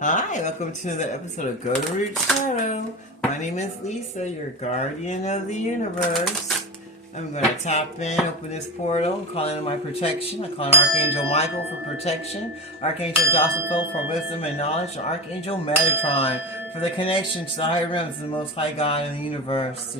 Hi, welcome to another episode of Go to Root Shadow. My name is Lisa, your guardian of the universe. I'm going to tap in, open this portal, and call in my protection. I call in Archangel Michael for protection, Archangel Joseph for wisdom and knowledge, and Archangel Metatron for the connection to the higher realms of the Most High God in the universe.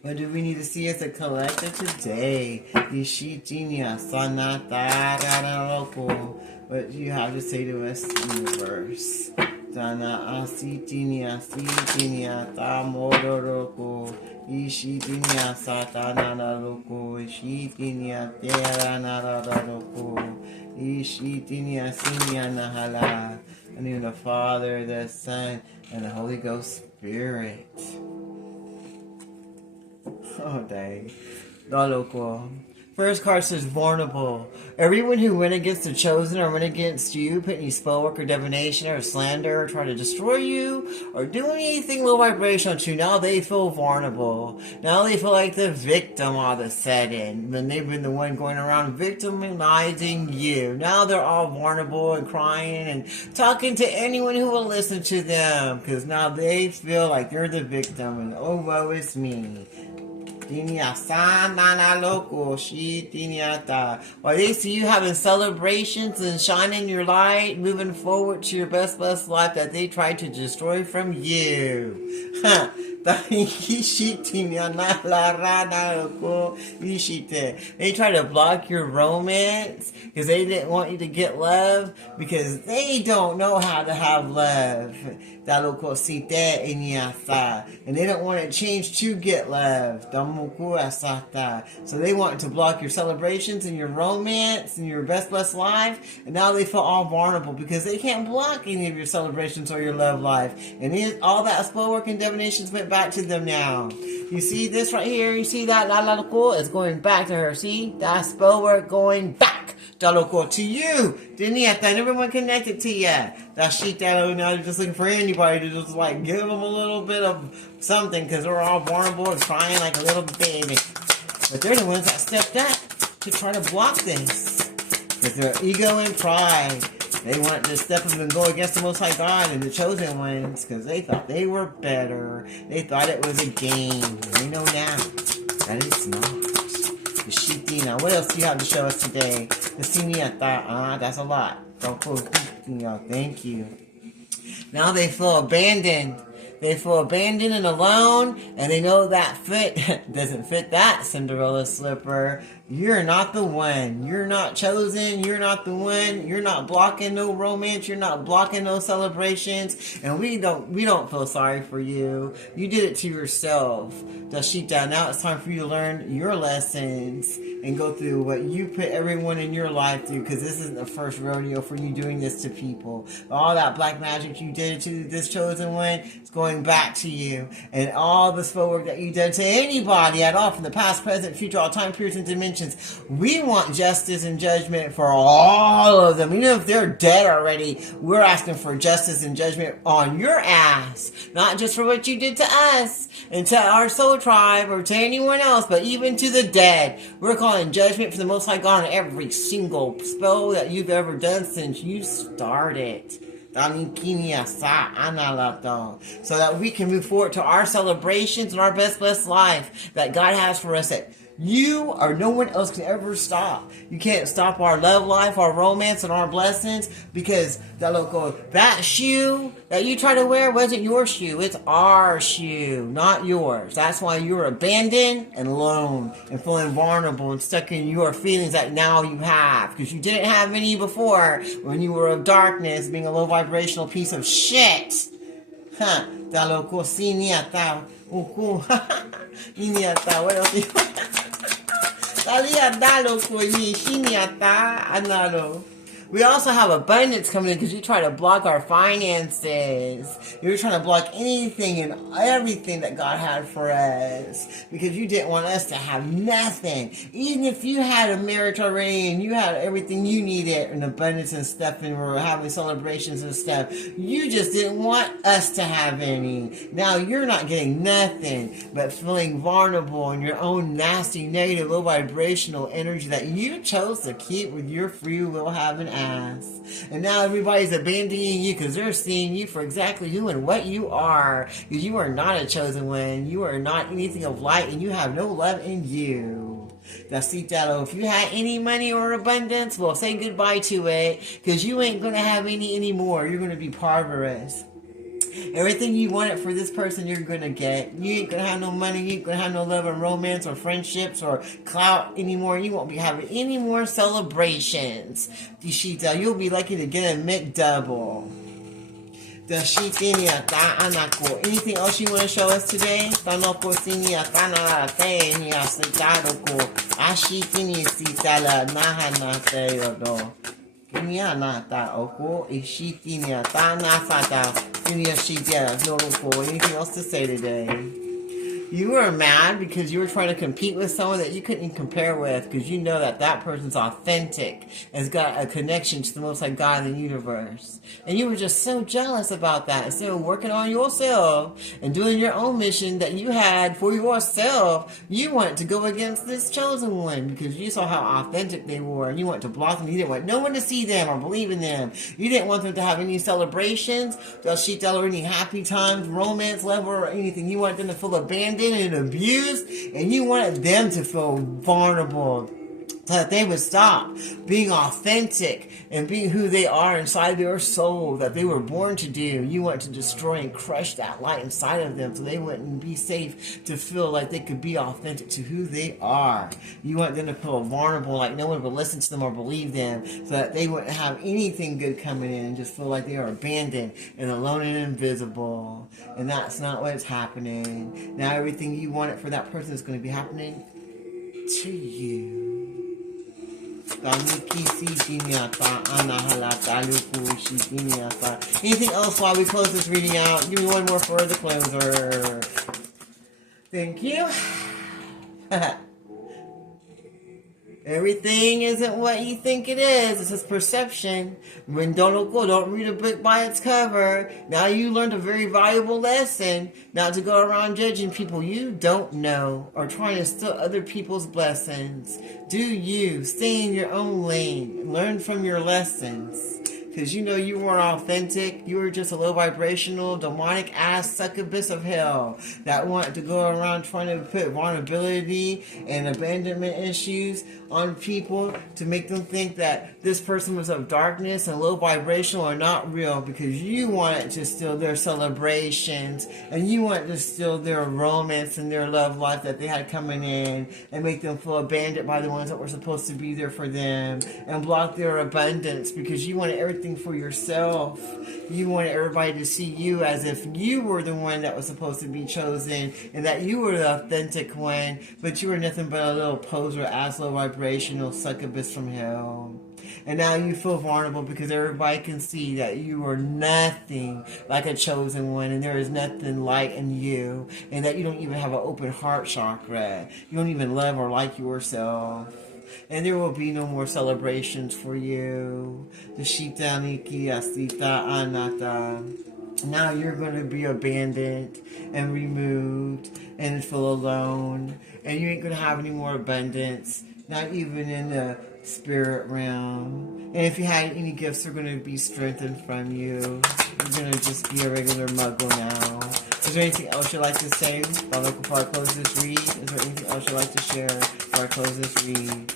What do we need to see as a collective today? What do you have to say to us, universe? Dana asitinia sitinia tamoroko ishitinia satana loko ishitinia terra nararoko ishitinia sinia nahala. And in the Father, the Son, and the Holy Ghost Spirit. Oh, dang. Loko. First card says vulnerable. Everyone who went against the chosen or went against you, put any spell work or divination or slander or try to destroy you or do anything low vibrational to you, now they feel vulnerable. Now they feel like the victim all of a sudden. When they've been the one going around victimizing you. Now they're all vulnerable and crying and talking to anyone who will listen to them. Because now they feel like they're the victim and oh, woe is me. While they see you having celebrations and shining your light, moving forward to your best life that they tried to destroy from you. They try to block your romance because they didn't want you to get love because they don't know how to have love. And they don't want to change to get love. So they want to block your celebrations and your romance and your best life. And now they feel all vulnerable because they can't block any of your celebrations or your love life. And all that spell work and divinations went back to them now. You see this right here? You see that? It's going back to her. See? That spell work going back to you. Everyone connected to you. That sheet that now you're just looking for anybody to just like give them a little bit of something because they're all vulnerable and crying like a little baby. But they're the ones that stepped up to try to block this. Because their ego and pride. They wanted to step up and go against the Most High God and the chosen ones because they thought they were better. They thought it was a game. They know now that it's not. The Shitina. What else do you have to show us today? The Siniata. That's a lot. Thank you. Now they feel abandoned. They feel abandoned and alone, and they know that foot doesn't fit that Cinderella slipper. You're not the one. You're not chosen. You're not the one. You're not blocking no romance. You're not blocking no celebrations. And we don't feel sorry for you. You did it to yourself. Dashita, now it's time for you to learn your lessons and go through what you put everyone in your life through, because this isn't the first rodeo for you doing this to people. All that black magic you did to this chosen one is going back to you. And all the spell work that you did to anybody at all from the past, present, future, all time periods and dimensions. We want justice and judgment for all of them. Even if they're dead already, we're asking for justice and judgment on your ass. Not just for what you did to us and to our soul tribe or to anyone else, but even to the dead. We're calling judgment for the Most High God on every single spell that you've ever done since you started. So that we can move forward to our celebrations and our best life that God has for us, that you or no one else can ever stop. You can't stop our love life, our romance, and our blessings, because that shoe that you try to wear wasn't your shoe. It's our shoe, not yours. That's why you're abandoned and alone and feeling vulnerable and stuck in your feelings that now you have, because you didn't have any before when you were of darkness, being a low vibrational piece of shit. Huh. What else? We also have abundance coming in because you try to block our finances. You were trying to block anything and everything that God had for us because you didn't want us to have nothing. Even if you had a marriage already and you had everything you needed and abundance and stuff and we're having celebrations and stuff, you just didn't want us to have any. Now you're not getting nothing but feeling vulnerable in your own nasty, negative, low vibrational energy that you chose to keep with your free will having ass. And now everybody's abandoning you because they're seeing you for exactly who and what you are. Because you are not a chosen one. You are not anything of light and you have no love in you. Dasitalo, if you had any money or abundance, well, say goodbye to it because you ain't going to have any anymore. You're going to be parverous. Everything you wanted for this person, you're going to get. You ain't going to have no money. You ain't going to have no love or romance or friendships or clout anymore. You won't be having any more celebrations. Dishita, you'll be lucky to get a McDouble. Anything else you want to show us today? Anything else to say today? You were mad because you were trying to compete with someone that you couldn't compare with because you know that that person's authentic and has got a connection to the Most High God in the universe. And you were just so jealous about that. Instead of working on yourself and doing your own mission that you had for yourself, you wanted to go against this chosen one because you saw how authentic they were and you wanted to block them. You didn't want no one to see them or believe in them. You didn't want them to have any celebrations, or any happy times, romance, love, or anything. You wanted them to feel abandoned and abused, and you wanted them to feel vulnerable so that they would stop being authentic and being who they are inside their soul that they were born to do. You want to destroy and crush that light inside of them so they wouldn't be safe to feel like they could be authentic to who they are. You want them to feel vulnerable, like no one would listen to them or believe them, so that they wouldn't have anything good coming in and just feel like they are abandoned and alone and invisible. And that's not what's happening. Now everything you wanted for that person is going to be happening to you. Anything else while we close this reading out? Give me one more for the closer. Thank you. Everything isn't what you think it is. It's just perception. When don't read a book by its cover. Now you learned a very valuable lesson. Not to go around judging people you don't know or trying to steal other people's blessings. Do you. Stay in your own lane. Learn from your lessons. Because you know you weren't authentic. You were just a low vibrational, demonic ass succubus of hell that wanted to go around trying to put vulnerability and abandonment issues on people to make them think that this person was of darkness and low vibrational or not real because you wanted to steal their celebrations and you wanted to steal their romance and their love life that they had coming in and make them feel abandoned by the ones that were supposed to be there for them and block their abundance because you wanted everything for yourself. You wanted everybody to see you as if you were the one that was supposed to be chosen and that you were the authentic one, but you were nothing but a little poser, ass, low vibrational succubus from hell. And now you feel vulnerable because everybody can see that you are nothing like a chosen one and there is nothing light in you and that you don't even have an open heart chakra. You don't even love or like yourself. And there will be no more celebrations for you. Dashita Niki Asita Anata. Now you're going to be abandoned and removed and feel alone. And you ain't going to have any more abundance. Not even in the spirit realm. And if you had any gifts, they're going to be strengthened from you. You're going to just be a regular muggle now. Is there anything else you'd like to say before I close this read? Is there anything else you'd like to share before I close this read?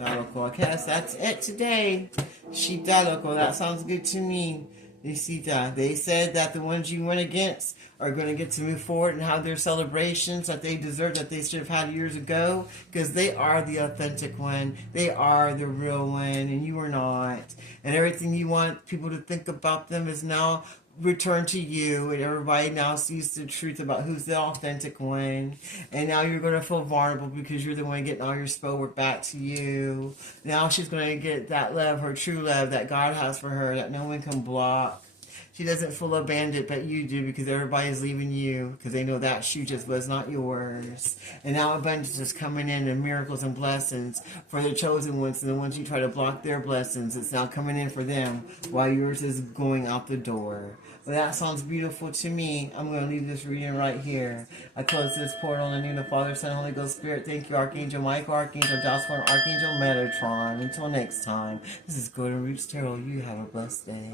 I guess that's it today. Shita Loco, that sounds good to me. They said that the ones you went against are going to get to move forward and have their celebrations that they deserve, that they should have had years ago, because they are the authentic one. They are the real one, and you are not. And everything you want people to think about them is now return to you, and everybody now sees the truth about who's the authentic one. And now you're going to feel vulnerable because you're the one getting all your spell work back to you. Now she's going to get that love, her true love that God has for her, that no one can block. She doesn't feel abandoned, but you do, because everybody's leaving you because they know that shoe just was not yours. And now abundance is coming in, and miracles and blessings for the chosen ones, and the ones you try to block their blessings, it's now coming in for them while yours is going out the door. Well, that sounds beautiful to me. I'm going to leave this reading right here. I close this portal in the name of the Father, Son, Holy Ghost, Spirit. Thank you, Archangel Michael, Archangel Joshua, and Archangel Metatron. Until next time, this is Golden Roots Tarot. You have a blessed day.